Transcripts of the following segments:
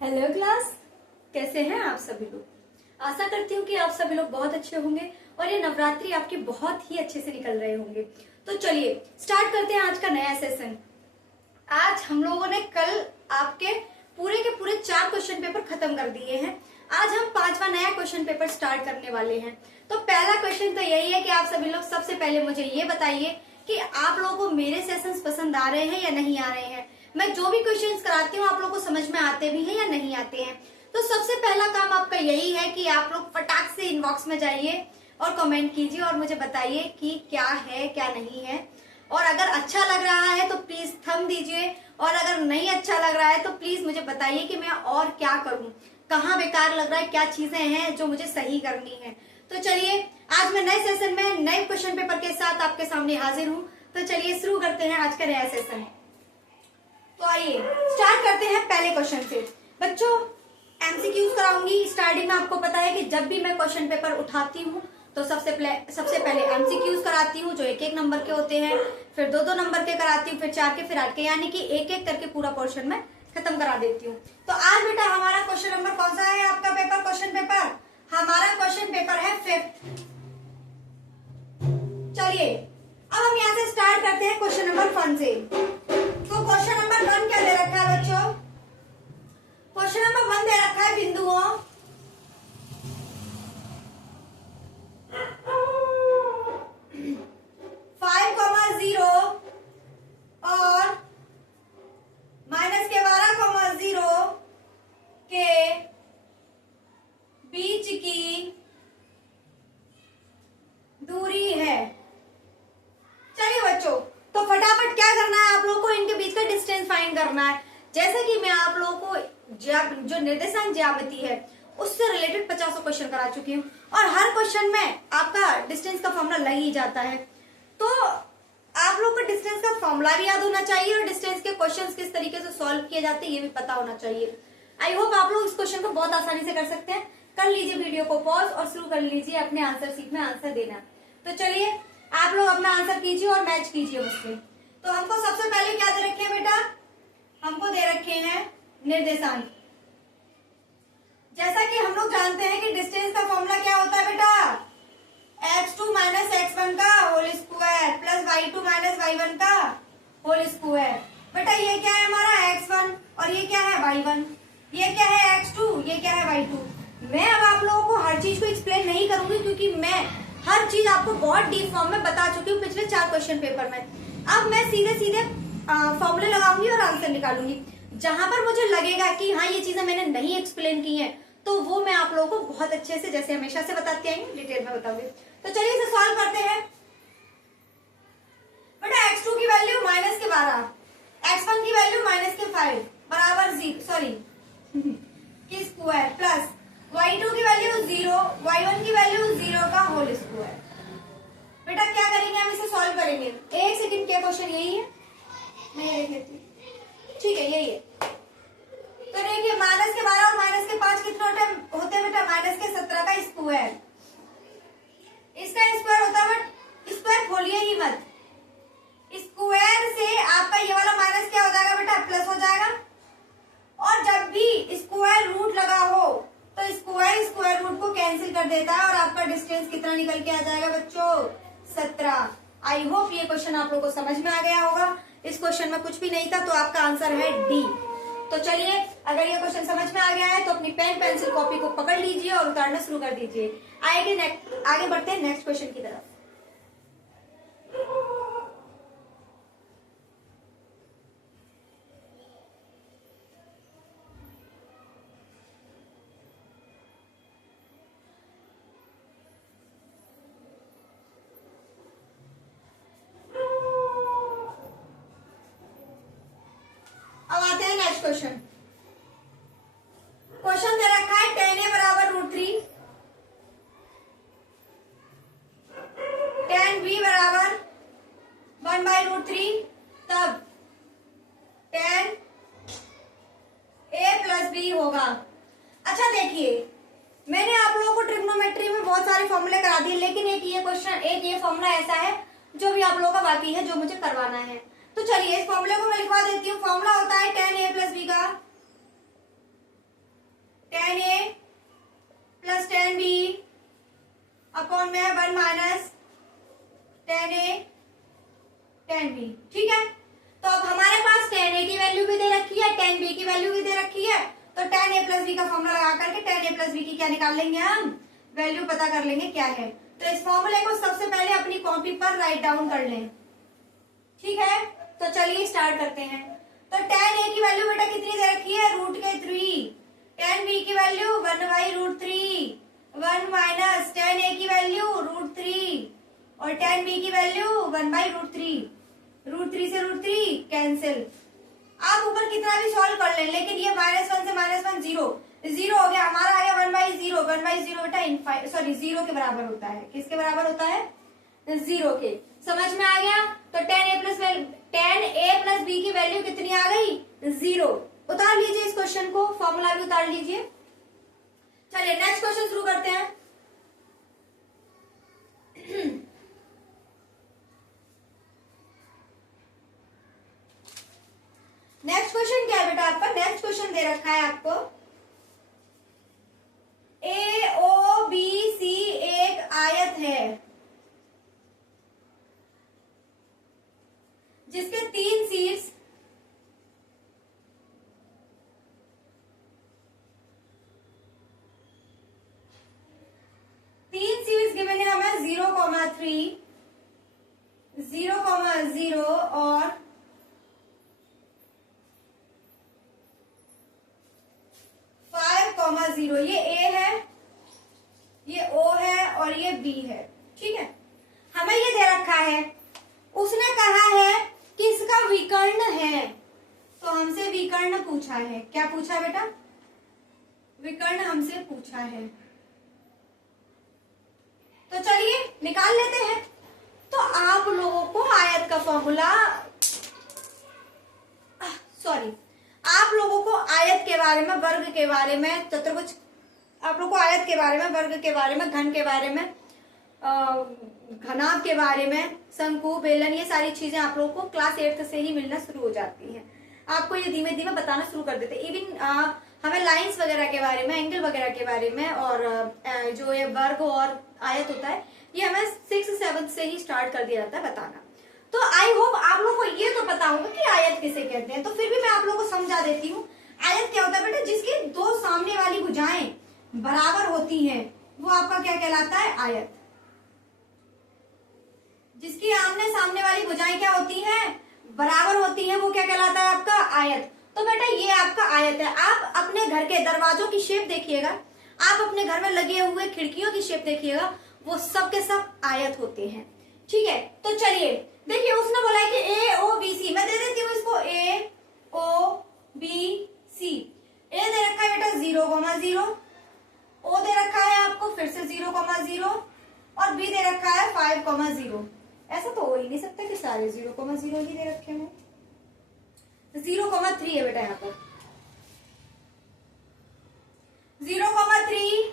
Hello class, कैसे हैं आप सभी लोग। आशा करती हूँ कि आप सभी लोग बहुत अच्छे होंगे और ये नवरात्रि आपके बहुत ही अच्छे से निकल रहे होंगे। तो चलिए स्टार्ट करते हैं आज का नया सेशन। आज हम लोगों ने कल आपके पूरे के पूरे 4 क्वेश्चन पेपर खत्म कर दिए हैं। आज हम 5वां नया क्वेश्चन पेपर स्टार्ट करने वाले हैं। तो पहला क्वेश्चन तो यही है कि आप सभी लोग सबसे पहले मुझे ये बताइए कि आप लोगों को मेरे सेशंस पसंद आ रहे हैं या नहीं आ रहे हैं। मैं जो भी क्वेश्चंस कराती हूँ आप लोगों को समझ में आते भी हैं या नहीं आते हैं। तो सबसे पहला काम आपका यही है कि आप लोग फटाक से इनबॉक्स में जाइए और कमेंट कीजिए और मुझे बताइए कि क्या है क्या नहीं है। और अगर अच्छा लग रहा है तो प्लीज थंब दीजिए और अगर नहीं अच्छा लग रहा है तो प्लीज मुझे बताइए कि मैं और क्या करूं, कहाँ बेकार लग रहा है, क्या चीजें हैं जो मुझे सही करनी है। तो चलिए आज मैं नए सेशन में नए क्वेश्चन पेपर के साथ आपके सामने हाजिर हूँ। तो चलिए शुरू करते हैं आज का नया सेशन। तो आइए स्टार्ट करते हैं पहले क्वेश्चन से। बच्चों एमसीक्यूज कराऊंगी। स्टार्टिंग में आपको पता है कि जब भी मैं क्वेश्चन पेपर उठाती हूँ तो सबसे पहले एमसीक्यूज कराती हूँ जो 1-1 नंबर के होते हैं, फिर 2-2 नंबर के कराती हूँ, फिर 4 के, फिर 8 के, यानी कि एक एक करके पूरा पोर्शन में खत्म करा देती हूँ। तो आज बेटा हमारा क्वेश्चन नंबर कौन सा है आपका पेपर क्वेश्चन पेपर? हमारा क्वेश्चन पेपर है 5th। चलिए अब हम यहाँ से स्टार्ट करते हैं क्वेश्चन नंबर 1 से। तो क्वेश्चन नंबर 1 क्या दे रखा है बच्चों? क्वेश्चन नंबर 1 दे रखा है बिंदुओं 5,0 और -12,0 के बीच की दूरी है। चलिए बच्चों, तो फटाफट क्या करना है आप लोगों को, इनके बीच का डिस्टेंस फाइंड करना है। जैसे कि मैं आप लोगों को जो निर्देशांक ज्यामिति है उससे रिलेटेड 50 क्वेश्चन करा चुकी हूँ और हर क्वेश्चन में आपका डिस्टेंस का फॉर्मूला लग ही जाता है। तो आप लोग को डिस्टेंस का फॉर्मूला भी याद होना चाहिए और डिस्टेंस के क्वेश्चंस किस तरीके से सॉल्व किए जाते हैं ये भी पता होना चाहिए। आई होप आप लोग इस क्वेश्चन को बहुत आसानी से कर सकते हैं। कर लीजिए वीडियो को पॉज और शुरू कर लीजिए अपने आंसर शीट में आंसर देना। तो चलिए आप लोग अपना आंसर कीजिए और मैच कीजिए मुझसे। तो हमको सबसे पहले क्या दे रखे हैं बेटा? हमको दे रखे हैं निर्देशांक। जैसा कि हम लोग जानते हैं कि डिस्टेंस का फॉर्मूला क्या होता है बेटा? x2 माइनस x1 का whole square plus y2 minus y1 का होल स्क्वायर। बेटा ये क्या है हमारा x1 और ये क्या है y1, ये क्या है x2, ये क्या है y2। मैं अब आप लोगों को हर चीज को एक्सप्लेन नहीं करूंगी क्योंकि मैं हर चीज आपको बहुत डीप फॉर्म में बता चुकी हूँ पिछले 4 क्वेश्चन पेपर में। अब मैं सीधे सीधे फॉर्मूले लगाऊंगी और आंसर निकालूंगी। जहां पर मुझे लगेगा कि हाँ ये चीजें मैंने नहीं एक्सप्लेन की हैं तो वो मैं आप लोगों को बहुत अच्छे से जैसे हमेशा से बताती आई डिटेल में बताऊंगी। तो चलिए इसे सॉल्व करते हैं। बेटा x2 की वैल्यू -12, x1 की वैल्यू -5 बराबर की स्क्वायर प्लस y2 की वैल्यू 0, y1 की वैल्यू 0 का होल स्क्वायर। बेटा क्या करेंगे हम इसे सॉल्व करेंगे। एक सेकंड, क्या क्वेश्चन यही है? मैं ये लिख लेती हूँ। ठीक है यही है। तो देखिए -12 और -5 कितने होते हैं बेटा? -17 का स्क्वायर। इसका स्क्वायर होता है बट स्क्वायर खोलिए ही मत। स्क्वायर से आपका ये वाला माइनस क्या हो जाएगा बेटा? प्लस हो जाएगा। और जब भी स्क्वायर रूट लगा हो तो स्क्वायर रूट को कैंसिल कर देता है और आपका डिस्टेंस कितना निकल के आ जाएगा बच्चों? 17। आई होप ये क्वेश्चन आप लोगों को समझ में आ गया होगा। इस क्वेश्चन में कुछ भी नहीं था तो आपका आंसर है डी। तो चलिए अगर ये क्वेश्चन समझ में आ गया है तो अपनी पेन पेंसिल कॉपी को पकड़ लीजिए और उतारना शुरू कर दीजिए। आगे बढ़ते हैं नेक्स्ट क्वेश्चन की तरफ। अब आते हैं नेक्स्ट क्वेश्चन। क्वेश्चन दे रखा है tan a बराबर √3, tan b बराबर 1/√3, तब tan a प्लस b होगा। अच्छा देखिए मैंने आप लोगों को ट्रिग्नोमेट्री में बहुत सारे फॉर्मूले करा दिए लेकिन एक ये फॉर्मूला ऐसा है जो भी आप लोगों का बाकी है जो मुझे करवाना है। तो चलिए इस फॉर्मूले को मैं लिखवा देती हूँ। फॉर्मूला होता है tan a प्लस बी का 1 माइनस टेन ए टेन बी। ठीक है, तो अब हमारे पास टेन ए की वैल्यू भी दे रखी है, टेन बी की वैल्यू भी दे रखी है, तो टेन ए प्लस बी का फॉर्मूला लगा करके टेन ए प्लस बी की क्या निकाल लेंगे, हम वैल्यू पता कर लेंगे क्या है। तो इस फॉर्मूले को सबसे पहले अपनी कॉपी पर राइट डाउन कर लें। ठीक है, तो चलिए स्टार्ट करते हैं। तो टेन ए की वैल्यू बेटा कितनी दे रखी है, रूट के 3, टेन बी की वैल्यू 1/√3, 1 माइनस टेन ए की वैल्यू √3 और टेन बी की वैल्यू 1/√3, √3 से √3 कैंसिल। आप ऊपर कितना भी सॉल्व कर लें, लेकिन ये -1 से -1 जीरो हो गया, हमारा आ गया 1/0। 1/0 बेटा सॉरी जीरो के बराबर होता है, किसके बराबर होता है, जीरो के। समझ में आ गया। तो टेन ए प्लस बी की वैल्यू कितनी आ गई, 0। उतार लीजिए इस क्वेश्चन को, फॉर्मूला भी उतार लीजिए। चलिए नेक्स्ट क्वेश्चन शुरू करते हैं। नेक्स्ट क्वेश्चन क्या है बेटा आपका, नेक्स्ट क्वेश्चन दे रखा है आपको ए ओ बी सी एक आयत है जिसके 3 सीट्स गिवन है हमें 0,3, 0,0 और 5,0। ये ए है, ये ओ है और ये बी है। ठीक है, हमें ये दे रखा है, उसने कहा है कि इसका विकर्ण है, तो हमसे विकर्ण पूछा है। क्या पूछा बेटा, विकर्ण हमसे पूछा है। तो चलिए निकाल लेते हैं। तो आप लोगों को आयत का फॉर्मूला, सॉरी, आप लोगों को आयत के बारे में, वर्ग के बारे में, चतुर्भुज, आप लोगों को आयत के बारे में, वर्ग के बारे में, घन के बारे में, घनाभ के बारे में, शंकु, बेलन, ये सारी चीजें आप लोगों को क्लास 8 से ही मिलना शुरू हो जाती हैं। आपको ये धीमे धीमे बताना शुरू कर देते। इवन हमें लाइंस वगैरह के बारे में, एंगल वगैरह के बारे में, और जो ये वर्ग और आयत होता है, ये हमें 6th 7th से ही स्टार्ट कर दिया जाता है बताना। तो आई होप आप लोगों को ये तो पता होगा कि आयत किसे कहते हैं। तो फिर भी मैं आप लोगों को समझा देती हूँ। आयत क्या होता है बेटा, जिसकी दो सामने वाली भुजाएं बराबर होती हैं, वो आपका क्या कहलाता है, आयत। जिसकी आमने सामने वाली भुजाएं क्या होती हैं, बराबर होती हैं, वो क्या कहलाता है आपका, आयत। तो बेटा ये आपका आयत है। आप अपने घर के दरवाजों की शेप देखिएगा, आप अपने घर में लगे हुए खिड़कियों की शेप देखिएगा, वो सब के सब आयत होते हैं। ठीक है, तो चलिए देखिए, उसने बोला है कि ए ओ बी सी, मैं दे देती हूँ इसको ए ओ बी सी। ए दे रखा है बेटा 0,0, ओ दे रखा है आपको फिर से 0,0 और बी दे रखा है 5,0। ऐसा तो हो ही नहीं सकता कि सारे 0,0 ही दे रखे हैं। 0,3 है बेटा यहाँ पर, 0,3,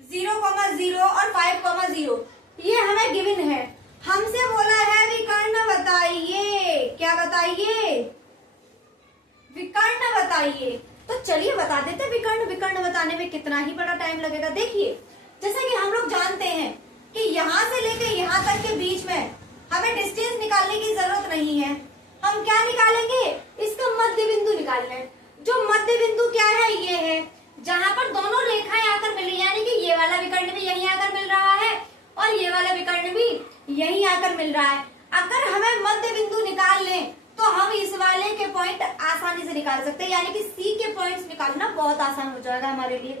0,0 और 5,0 ये हमें गिवन है। हमसे बोला है विकर्ण बताइए। क्या बताइए, विकर्ण बताइए। तो चलिए बता देते विकर्ण। विकर्ण बताने में कितना ही बड़ा टाइम लगेगा। देखिए, जैसे कि हम लोग जानते हैं कि यहाँ से लेके यहाँ तक के बीच में हमें डिस्टेंस निकालने की जरूरत नहीं है। हम क्या निकालेंगे, इसका मध्य बिंदु निकालना है। जो मध्य बिंदु क्या है, ये है जहां पर दोनों रेखाएं आकर मिली, यानी कि ये वाला विकर्ण भी यहीं आकर मिल रहा है और ये वाला विकर्ण भी यहीं आकर मिल रहा है। अगर हमें मध्य बिंदु निकाल लें तो हम इस वाले के पॉइंट आसानी से निकाल सकते हैं, यानी कि सी के पॉइंट्स निकालना बहुत आसान हो जाएगा हमारे लिए।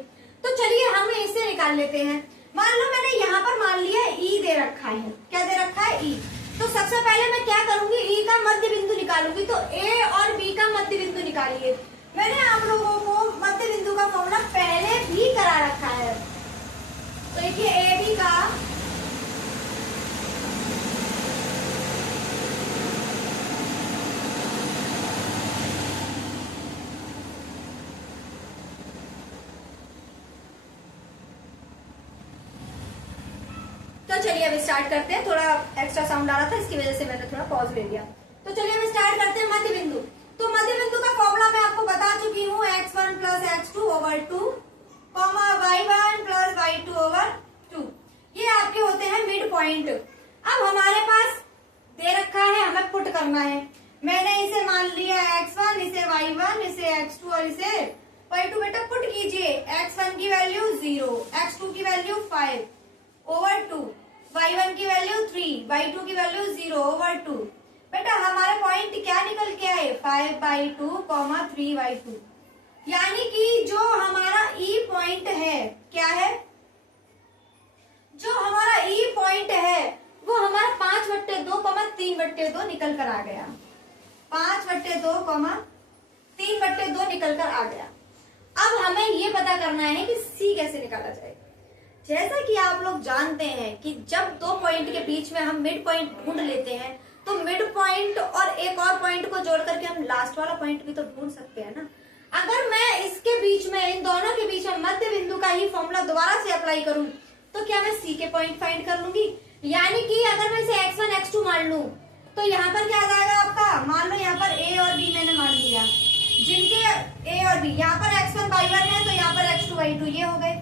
तो चलिए हम इसे निकाल लेते हैं। मान लो मैंने यहाँ पर मान लिया ई दे रखा है। क्या दे रखा है, ई। तो सबसे पहले मैं क्या करूंगी, ई का मध्य बिंदु निकालूंगी। तो ए और बी का मध्य बिंदु निकालिए। मैंने आप लोगों को मध्य बिंदु का फॉर्मूला पहले भी करा रखा है। तो देखिए ए बी का तो चलिए अब स्टार्ट करते हैं। थोड़ा एक्स्ट्रा साउंड आ रहा था, इसकी वजह से मैंने थोड़ा पॉज ले लिया। तो चलिए अब स्टार्ट करते हैं मध्य बिंदु। तो मध्य बिंदु का फॉर्मूला मैं आपको बता चुकी हूँ, x1 + x2/2, y1 + y2/2। ये आपके होते पॉइंट। अब हमारे पास दे रखा है, हमें पुट करना है। मैंने इसे मान लिया x1, इसे y1, इसे x2 और इसे y2। बेटा पुट कीजिए, x1 की वैल्यू 0, x2 की वैल्यू 5/2, y1 की वैल्यू 3, y2 की वैल्यू 0/2। बेटा हमारे पॉइंट क्या निकल के आए, 5/2, 3/2। यानी कि जो हमारा ई पॉइंट है, क्या है, जो हमारा ई पॉइंट है वो हमारा 5/2, 3/2 निकल कर आ गया। 5/2, 3/2 निकल कर आ गया। अब हमें ये पता करना है कि सी कैसे निकाला जाएगा। जैसा कि आप लोग जानते हैं कि जब दो पॉइंट के बीच में हम मिड पॉइंट ढूंढ लेते हैं तो मिड पॉइंट और एक और पॉइंट को जोड़ करके हम लास्ट वाला पॉइंट भी तो ढूंढ सकते हैं ना। अगर मैं इसके बीच में, इन दोनों के बीच में मध्य बिंदु का ही फॉर्मूला दोबारा से अप्लाई करूं तो क्या मैं सी के पॉइंट फाइंड कर लूंगी। यानी कि अगर मैं इसे x1 x2 मान लूं तो यहाँ पर क्या आ जाएगा आपका, मान लो यहाँ पर a और b मैंने मान लिया, जिनके a और b, यहाँ पर x1 y1 है तो यहाँ पर x2 y2 ये हो गए।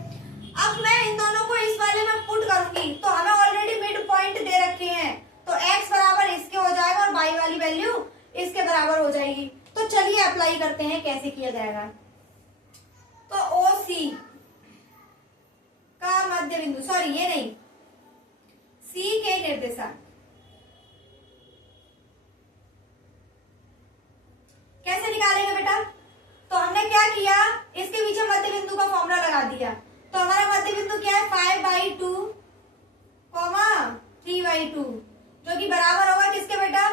अब मैं इन दोनों को इस वाले में पुट करूंगी तो हमें ऑलरेडी मिड पॉइंट दे रखे हैं, तो x बराबर इसके हो जाएगा और y वाली वैल्यू इसके बराबर हो जाएगी। तो चलिए अप्लाई करते हैं कैसे किया जाएगा। तो OC का मध्य बिंदु, सॉरी ये नहीं, C के निर्देशांक कैसे निकालेंगे बेटा। तो हमने क्या किया, इसके पीछे मध्य बिंदु का फॉर्मूला लगा दिया। तो हमारा मध्य बिंदु क्या है, 5/2, 3/2, जो कि बराबर होगा किसके बेटा,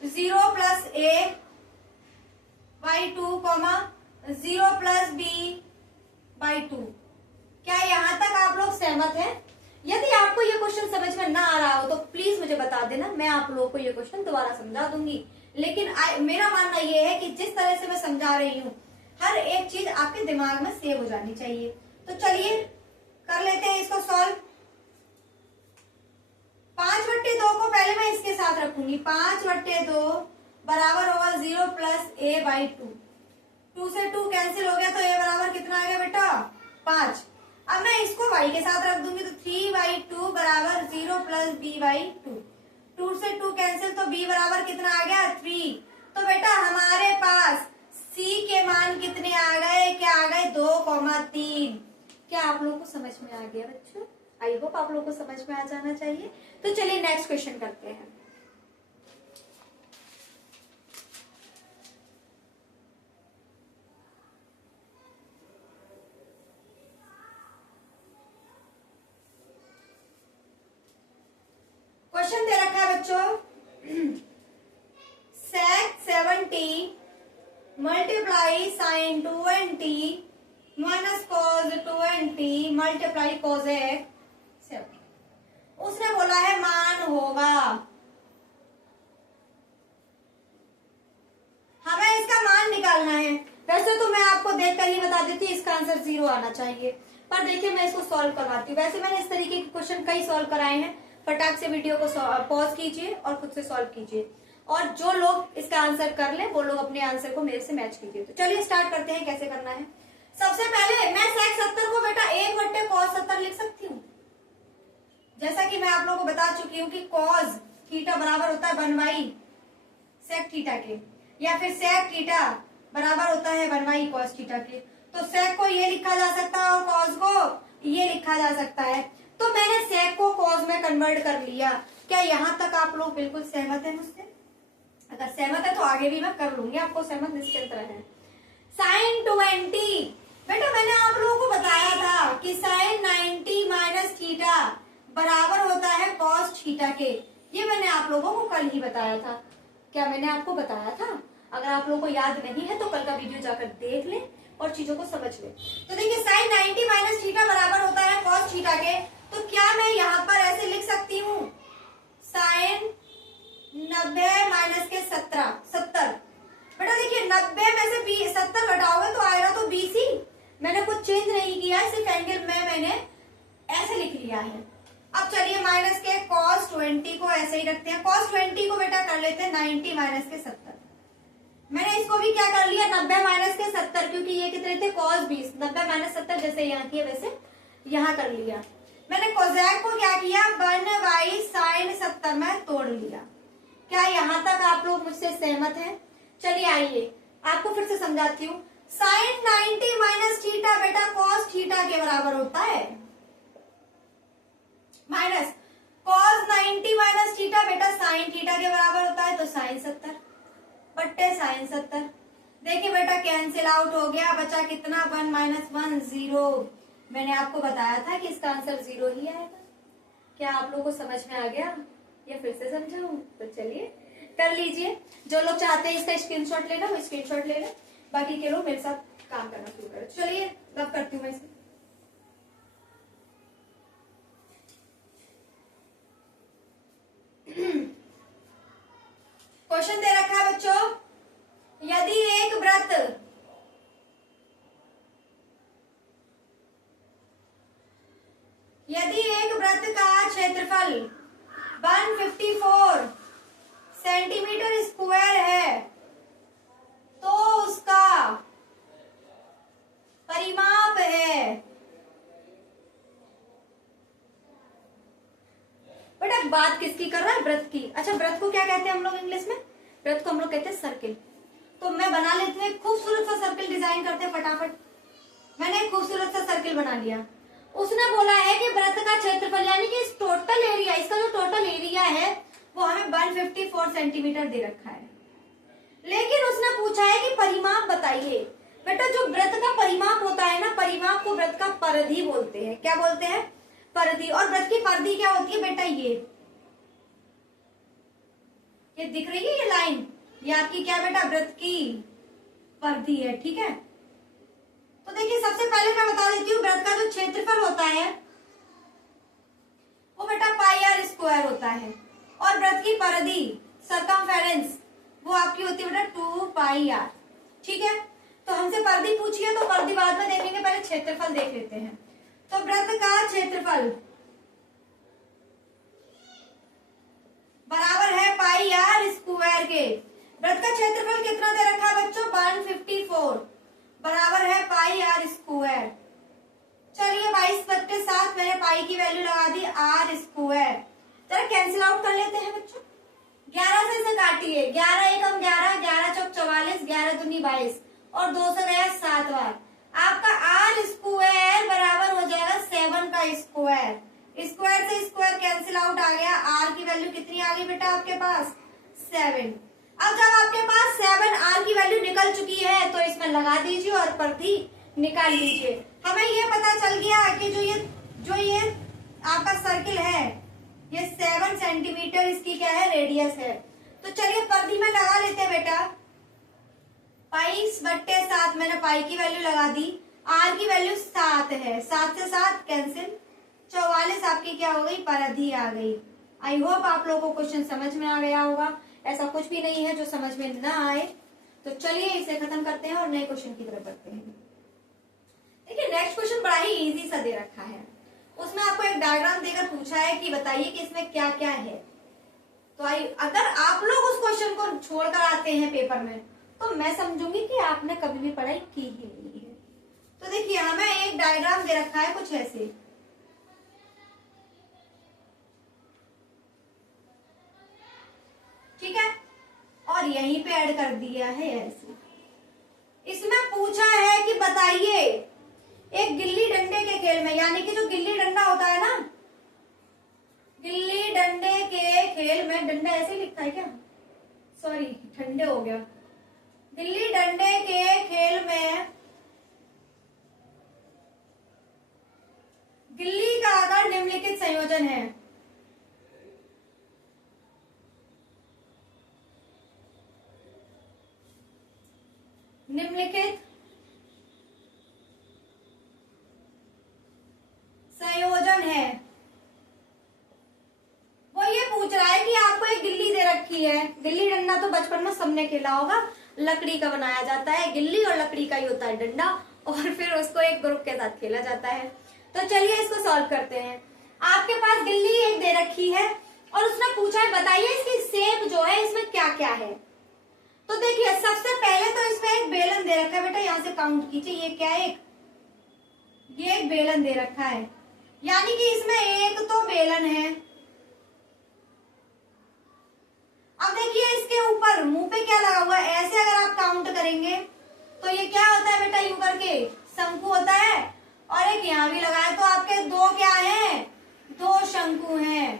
0 + a/2, 0 + b/2। क्या यहाँ तक आप लोग सहमत हैं? यदि आपको ये क्वेश्चन समझ में ना आ रहा हो तो प्लीज मुझे बता देना, मैं आप लोगों को ये क्वेश्चन दोबारा समझा दूंगी। लेकिन मेरा मानना ये है कि जिस तरह से मैं समझा रही हूँ हर एक चीज आपके दिमाग में सेव हो जानी चाहिए। तो चलिए कर लेते हैं इसको सॉल्व। 5/2 को पहले मैं इसके साथ रखूंगी, 5/2 बराबर होगा 0 + a/2। 2 से 2 कैंसिल हो गया तो a बराबर कितना आ गया बेटा, 5। अब मैं इसको y के साथ रख दूंगी तो 3/2 बराबर 0 + b/2। 2 से 2 कैंसिल तो b बराबर कितना आ गया, 3। तो बेटा हमारे पास c के मान कितने आ गए, क्या आ गए, 2,3। क्या आप लोगों को समझ में आ गया बच्चों? आई होप आप लोगों को समझ में आ जाना चाहिए। तो चलिए नेक्स्ट क्वेश्चन करते हैं। क्वेश्चन दे रखा है बच्चों, sec 70 × sin 20 - cos 20 × cosec 70। उसने बोला है मान होगा, हमें इसका मान निकालना है। वैसे तो मैं आपको देखकर ही बता देती हूँ इसका आंसर 0 आना चाहिए, पर देखिए मैं इसको सॉल्व करवाती हूँ। वैसे मैंने इस तरीके के क्वेश्चन कई सॉल्व कराए हैं। फटाक से वीडियो को पॉज कीजिए और खुद से सॉल्व कीजिए, और जो लोग इसका आंसर कर ले वो लोग अपने आंसर को मेरे से मैच कीजिए। तो चलिए स्टार्ट करते हैं कैसे करना है। सबसे पहले मैं sec 70 को बेटा 1/cos 70 लिख सकती हूँ, जैसा कि मैं आप लोगों को बता चुकी हूँ कि cos थीटा बराबर होता है 1/sec थीटा के, या फिर sec थीटा बराबर होता है 1/cos थीटा के। तो sec को ये लिखा जा सकता है और cos को ये लिखा जा सकता है। तो मैंने sec को cos में कन्वर्ट कर लिया। क्या यहाँ तक आप लोग बिल्कुल सहमत हैं मुझसे? अगर सहमत है तो आगे भी मैं कर लूंगी, आपको सहमत निश्चिंत रहे। sin 20, बेटा मैंने आप लोगों को बताया था कि sin 90 - थीटा बराबर होता है cos थीटा के। ये मैंने आप लोगों को कल ही बताया था। क्या मैंने आपको बताया था? अगर आप लोगों को याद नहीं है तो कल का वीडियो जाकर देख लें और चीजों को समझ लें। तो देखिए sin 90 - थीटा बराबर होता है cos थीटा के। तो क्या मैं यहाँ पर ऐसे लिख सकती हूँ, sin 90 - 70। बेटा देखिए 90 में से 70 घटाओगे तो आएगा तो 20 ही। मैंने कुछ चेंज नहीं किया, सिर्फ एंगल में मैंने ऐसे लिख लिया है। अब चलिए माइनस के cos 20 को ऐसे ही रखते हैं। cos 20 को बेटा कर लेते हैं 90 - 70। मैंने इसको भी क्या कर लिया, 90 - 70, क्योंकि ये कितने थे cos 20। 90 - 70 जैसे यहाँ किए वैसे यहाँ कर लिया। मैंने कोसेक को क्या किया, 1/sin70 में तोड़ लिया। क्या यहाँ तक आप लोग मुझसे सहमत हैं? चलिए आइए आपको फिर से समझाती हूँ। sin 90 माइनस थीटा बेटा cos थीटा के बराबर होता है, माइनस cos 90 माइनस थीटा बेटा sin थीटा के बराबर होता है, तो sin 70 बट्टे sin 70। देखिए बेटा कैंसिल आउट हो गया, बचा कितना, 1 माइनस 1 0। मैंने आपको बताया था कि इसका आंसर 0 ही आएगा। क्या आप लोगों को समझ में आ गया या फिर से समझाऊं? तो चलिए कर लीजिए। जो लोग चाहते हैं इसका स्क्रीनशॉट लेना वो स्क्रीनशॉट ले लें, बाकी के लोग मेरे साथ काम करना शुरू करें। चलिए अब करती हूँ मैं इसे। क्वेश्चन दे रखा है बच्चों, यदि एक वृत्त का क्षेत्रफल 154 सेंटीमीटर स्क्वायर है तो उसका परिमाप है, बेटा बात किसकी कर रहा है, वृत्त की। अच्छा वृत्त को क्या कहते हैं हम लोग इंग्लिश में? वृत्त को हम लोग कहते हैं सर्किल। तो मैं बना लेती हूँ, खूबसूरत सा सर्किल डिजाइन करते हैं फटाफट। मैंने एक खूबसूरत सा सर्किल बना लिया। उसने बोला है कि वृत्त का क्षेत्रफल यानी कि इस टोटल एरिया, इसका जो टोटल एरिया है वो हमें 154 सेंटीमीटर दे रखा है, लेकिन उसने पूछा है कि परिमाप बताइए। बेटा जो वृत्त का परिमाप होता है ना, परिमाप को वृत्त का परिधि बोलते हैं। क्या बोलते हैं? परिधि। और वृत्त की परिधि क्या होती है बेटा? ये दिख रही है ये लाइन, ये आपकी क्या बेटा? वृत्त की परिधि है, ठीक है। तो देखिए सबसे पहले मैं बता देती हूँ, वृत्त का जो क्षेत्रफल होता है वो बेटा पाई आर स्क्वायर होता है, और वृत्त की परिधि सर्कमफेरेंस वो आपकी होती है बेटा 2 पाई आर, ठीक है। तो हमसे परिधि पूछी है तो परिधि बाद में देखेंगे, पहले क्षेत्रफल देख लेते हैं। तो वृत्त का क्षेत्रफल बराबर है पाई आर स्क्वायर के। वृत्त का क्षेत्रफल कितना दे रखा है बच्चों? 154 बराबर है पाई आर स्क्वायर। चलिए 22/7 मैंने पाई की वैल्यू लगा दी आर स्क्वायर। जरा कैंसिल आउट कर लेते हैं बच्चों। 11 से इसे काटिए, 11 एकम 11, 11 चौक 44, 11 दूनी 22 और 2 से गया 7 बार। आपका आर स्क्वायर बराबर हो जाएगा 7 का स्क्वायर। स्क्वायर से स्क्वायर कैंसिल आउट आ गया। आर की वैल्यू कितनी आ गई बेटा आपके पास? 7। अब जब आपके पास 7 आर की वैल्यू निकल चुकी है तो इसमें लगा दीजिए और परिधि निकाल लीजिए। हमें ये पता चल गया कि जो ये आपका सर्किल है ये 7 सेंटीमीटर इसकी क्या है? रेडियस है। तो चलिए परिधि में लगा लेते हैं बेटा। 22/7 मैंने पाई की वैल्यू लगा दी, आर की वैल्यू 7 है, 7 से 7 कैंसिल, 44 आपकी क्या हो गई? परिधि आ गई। आई होप आप लोगों को क्वेश्चन समझ में आ गया होगा। ऐसा कुछ भी नहीं है जो समझ में ना आए। तो चलिए इसे खत्म करते हैं और नए क्वेश्चन की तरफ बढ़ते हैं। देखिए नेक्स्ट क्वेश्चन बड़ा ही इजी सा दे रखा है। उसमें आपको एक डायग्राम देकर पूछा है कि बताइए कि इसमें क्या क्या है। तो अगर आप लोग उस क्वेश्चन को छोड़कर आते हैं पेपर में तो मैं समझूंगी कि आपने कभी भी पढ़ाई की ही नहीं है। तो देखिए हमें एक डायग्राम दे रखा है कुछ ऐसे, ठीक है, और यहीं पे ऐड कर दिया है ऐसे। इसमें पूछा है कि बताइए एक गिल्ली डंडे के खेल में, यानी कि जो गिल्ली डंडा होता है ना, गिल्ली डंडे के खेल में, डंडा ऐसे ही लिखता है क्या? सॉरी ठंडे हो गया। गिल्ली डंडे के खेल में गिल्ली का आकार निम्नलिखित संयोजन है। निम्नलिखित संयोजन है। वो ये पूछ रहा है कि आपको एक गिल्ली दे रखी है। गिल्ली डंडा तो बचपन में सबने खेला होगा, लकड़ी का बनाया जाता है गिल्ली और लकड़ी का ही होता है डंडा, और फिर उसको एक ग्रुप के साथ खेला जाता है। तो चलिए इसको सॉल्व करते हैं। आपके पास गिल्ली एक दे रखी है और उसने पूछा है बताइए इसकी शेप जो है इसमें क्या क्या है। तो देखिए सबसे पहले तो इसमें एक बेलन दे रखा है बेटा, यहां से काउंट कीजिए, ये क्या है? ये एक बेलन दे रखा है। यानी कि इसमें एक तो बेलन है। अब देखिए इसके ऊपर मुंह पे क्या लगा हुआ है, ऐसे अगर आप काउंट करेंगे तो ये क्या होता है बेटा, यूं करके शंकु होता है। और एक यहाँ भी लगा है, तो आपके दो क्या हैं, दो शंकु हैं।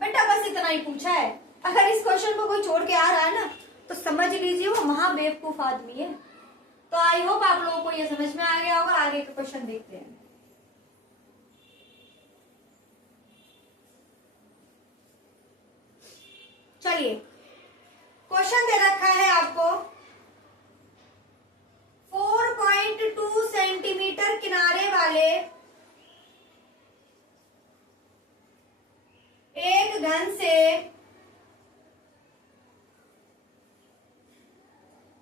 बेटा बस इतना ही पूछा है। अगर इस क्वेश्चन को कोई छोड़ के आ रहा है ना तो समझ लीजिए वो महा बेवकूफ आदमी है। तो आई होप आप लोगों को ये समझ में आ गया होगा। आगे का क्वेश्चन देखते हैं। चलिए क्वेश्चन दे रखा है आपको 4.2 सेंटीमीटर किनारे वाले एक घन से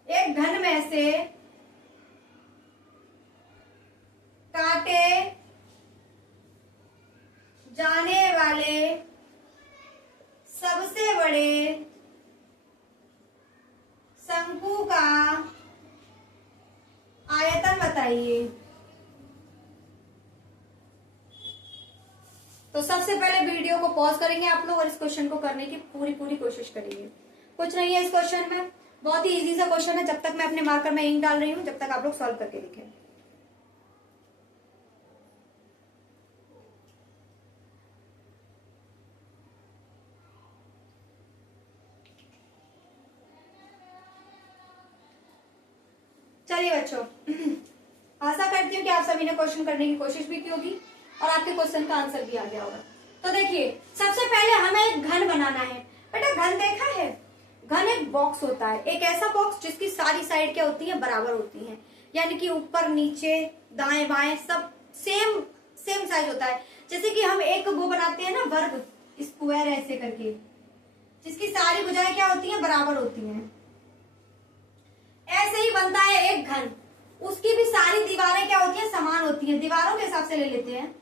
एक घन में से काटे जाने वाले सबसे बड़े शंकु का आयतन बताइए। तो सबसे पहले वीडियो को पॉज करेंगे आप लोग और इस क्वेश्चन को करने की पूरी कोशिश करेंगे। कुछ नहीं है इस क्वेश्चन में, बहुत ही इजी सा क्वेश्चन है। जब तक मैं अपने मार्कर में इंक डाल रही हूं जब तक आप लोग सॉल्व करके लिखें। चलिए बच्चों, आशा करती हूँ कि आप सभी ने क्वेश्चन करने की कोशिश भी की होगी और आपके क्वेश्चन का आंसर भी आ गया होगा। तो देखिए सबसे पहले हमें एक घन बनाना है। बेटा घन देखा है, घन एक बॉक्स होता है, एक ऐसा बॉक्स जिसकी सारी साइड क्या होती है, बराबर होती है। यानी कि ऊपर नीचे दाएं बाएं सब सेम साइज होता है। जैसे कि हम एक वो बनाते हैं ना वर्ग, स्क्वायर ऐसे करके, जिसकी सारी भुजाएं क्या होती है, बराबर होती हैं। ऐसे ही बनता है एक घन, उसकी भी सारी दीवारें क्या होती है, समान होती हैं। दीवारों के हिसाब से ले लेते हैं,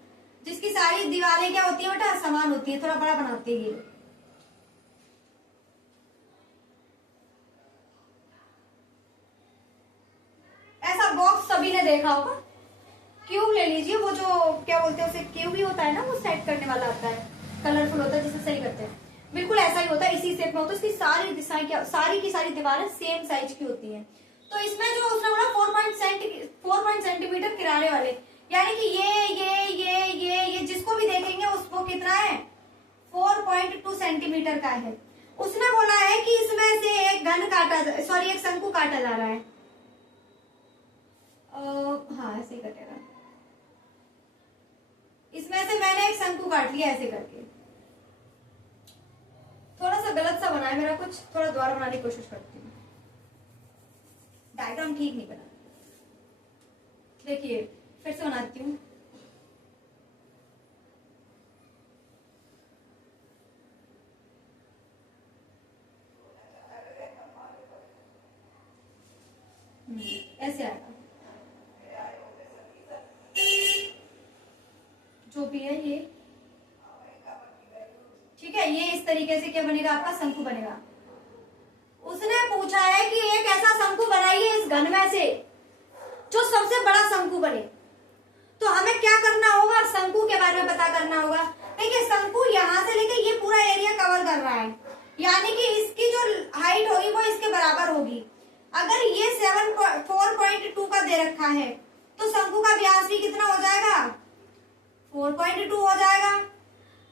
जिसकी सारी दीवारें क्या होती है बेटा, समान होती है। थोड़ा बड़ा बनाते हैं ये। ऐसा बॉक्स सभी ने देखा होगा। क्यूब ले लीजिए, वो जो क्या बोलते हैं उसे, क्यूब ही होता है ना, वो सेट करने वाला आता है, कलरफुल होता है जिसे सही करते हैं। बिल्कुल ऐसा ही होता है, इसी शेप में होता है। इसकी सारी दिशाएं क्या, सारी की सारी दीवारें सेम साइज की होती हैं। तो इसमें जो उसने बोला 4 सेंटीमीटर किनारे वाले, यानी कि ये जिसको भी देखेंगे उसको कितना है, 4.2 सेंटीमीटर का है। उसने बोला है कि इसमें से एक घन काटा, सॉरी एक शंकु काटा जा रहा है। हाँ ऐसे ही कटेगा। इसमें से मैंने एक शंकु काट लिया ऐसे करके। थोड़ा सा गलत सा बना है मेरा कुछ, थोड़ा दोबारा बनाने की कोशिश करती हूँ। डायग्राम ठीक नहीं बना, देखिए फिर से बनाती हूँ। ऐसे आएगा, जो भी है ये ठीक है। ये इस तरीके से क्या बनेगा, आपका शंकु बनेगा। उसने पूछा है कि एक ऐसा शंकु बनाइए इस घन में से जो सबसे बड़ा शंकु बने। तो हमें क्या करना होगा, शंकु के बारे में पता करना होगा। देखिए शंकु यहाँ से लेके ये पूरा एरिया कवर कर रहा है, यानी कि इसकी जो हाइट होगी वो इसके बराबर होगी। अगर ये 4.2 का दे रखा है तो शंकु का व्यास भी कितना हो जाएगा, 4.2 हो जाएगा।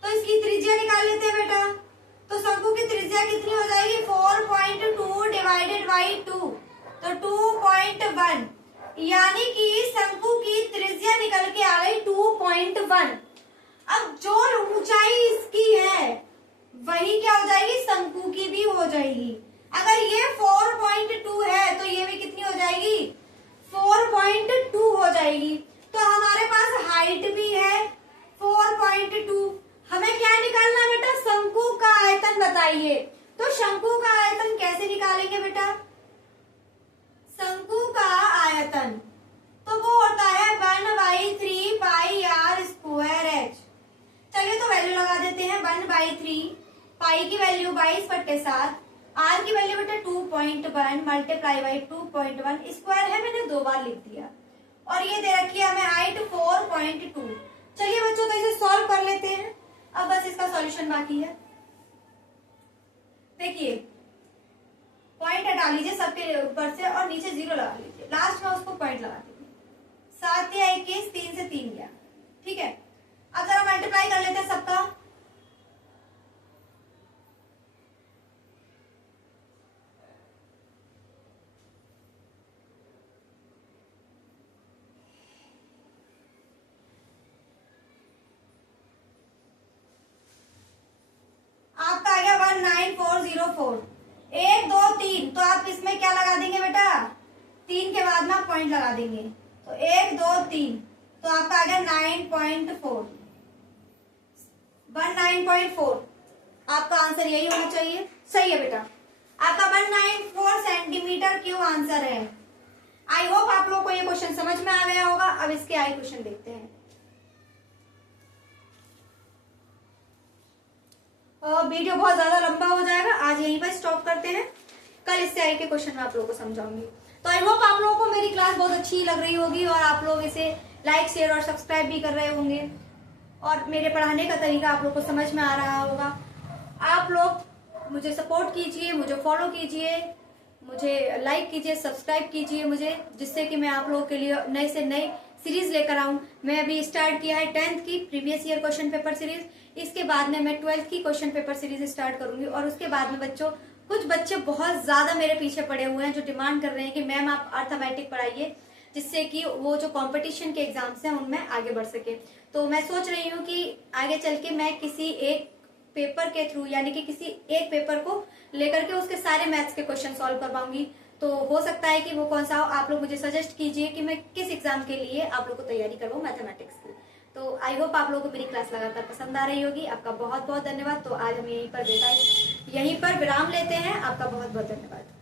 तो इसकी त्रिज्या निकाल लेते हैं बेटा। तो शंकु की त्रिज्या कितनी हो जाएगी, 4.2 डिवाइडेड बाई 2, तो 2.1, यानी कि शंकु की त्रिज्या निकल के आ गई 2.1। अब जो ऊंचाई इसकी है वही क्या हो जाएगी, शंकु की भी हो जाएगी। अगर ये 4.2 है तो ये भी कितनी हो जाएगी, 4.2 हो जाएगी। तो हमारे पास हाइट भी है 4.2। हमें क्या निकालना बेटा, शंकु का आयतन बताइए। तो शंकु का आयतन कैसे निकालेंगे बेटा, शंकु का आयतन तो वो होता है 1/3 पाई आर स्क्वायर एच। चलिए तो वैल्यू लगा देते हैं, 1/3 पाई की वैल्यू 22/7, आर की वैल्यू बेटा 2.1 मल्टीप्लाई बाई 2.1, स्क्वायर है मैंने 2 बार लिख दिया। और ये दे रखी है हमें हाइट 4.2। चलिए बच्चों, तो इसे सॉल्व कर लेते हैं। अब बस इसका सॉल्यूशन बाकी है। देखिए, पॉइंट हटा लीजिए सबके ऊपर से और नीचे 0 लगा लीजिए, लास्ट में उसको पॉइंट लगा दीजिए। 7 या 21, 3 से 3 गया, ठीक है। अब जरा मल्टीप्लाई कर लेते हैं सबका। आपका आ गया 19404। 1 2 3, तो आप इसमें क्या लगा देंगे बेटा, 3 के बाद में आप पॉइंट लगा देंगे। तो 1 2 3, तो आपका आ गया 9.4, 19.4। आपका आंसर यही होना चाहिए। सही है बेटा, आपका 194 सेंटीमीटर क्यूब आंसर है। आई होप आप लोगों को ये क्वेश्चन समझ में आ गया होगा। अब इसके आई क्वेश्चन देखते हैं। वीडियो बहुत ज्यादा लंबा हो जाएगा, आज यहीं पर स्टॉप करते हैं। कल इससे आई के क्वेश्चन में आप लोगों को समझाऊंगी। तो आई होप आप लोगों को मेरी क्लास बहुत अच्छी लग रही होगी और आप लोग इसे लाइक शेयर और सब्सक्राइब भी कर रहे होंगे और मेरे पढ़ाने का तरीका आप लोग को समझ में आ रहा होगा। आप लोग मुझे सपोर्ट कीजिए, मुझे फॉलो कीजिए, मुझे लाइक कीजिए, सब्सक्राइब कीजिए मुझे, जिससे कि मैं आप लोगों के लिए नए से नए सीरीज लेकर आऊं। मैं अभी स्टार्ट किया है 10th की previous year question paper series. इसके बाद में मैं 12th की क्वेश्चन पेपर सीरीज स्टार्ट करूंगी और उसके बाद में बच्चों, कुछ बच्चे बहुत ज्यादा मेरे पीछे पड़े हुए हैं जो डिमांड कर रहे हैं कि मैम आप अर्थमेटिक पढ़ाइए, जिससे कि वो जो कंपटीशन के एग्जाम्स हैं उनमें आगे बढ़ सके। तो मैं सोच रही हूँ कि आगे चल के मैं किसी एक पेपर के थ्रू, यानी कि किसी एक पेपर को लेकर के उसके सारे मैथ्स के क्वेश्चन सॉल्व कर पाऊंगी। तो हो सकता है कि वो कौन सा हो, आप लोग मुझे सजेस्ट कीजिए कि मैं किस एग्जाम के लिए आप लोग को तैयारी करवाऊं मैथमेटिक्स की। तो आई होप आप लोगों को मेरी क्लास लगातार पसंद आ रही होगी। आपका बहुत बहुत धन्यवाद। तो आज हम यहीं पर विराम लेते हैं। आपका बहुत बहुत धन्यवाद।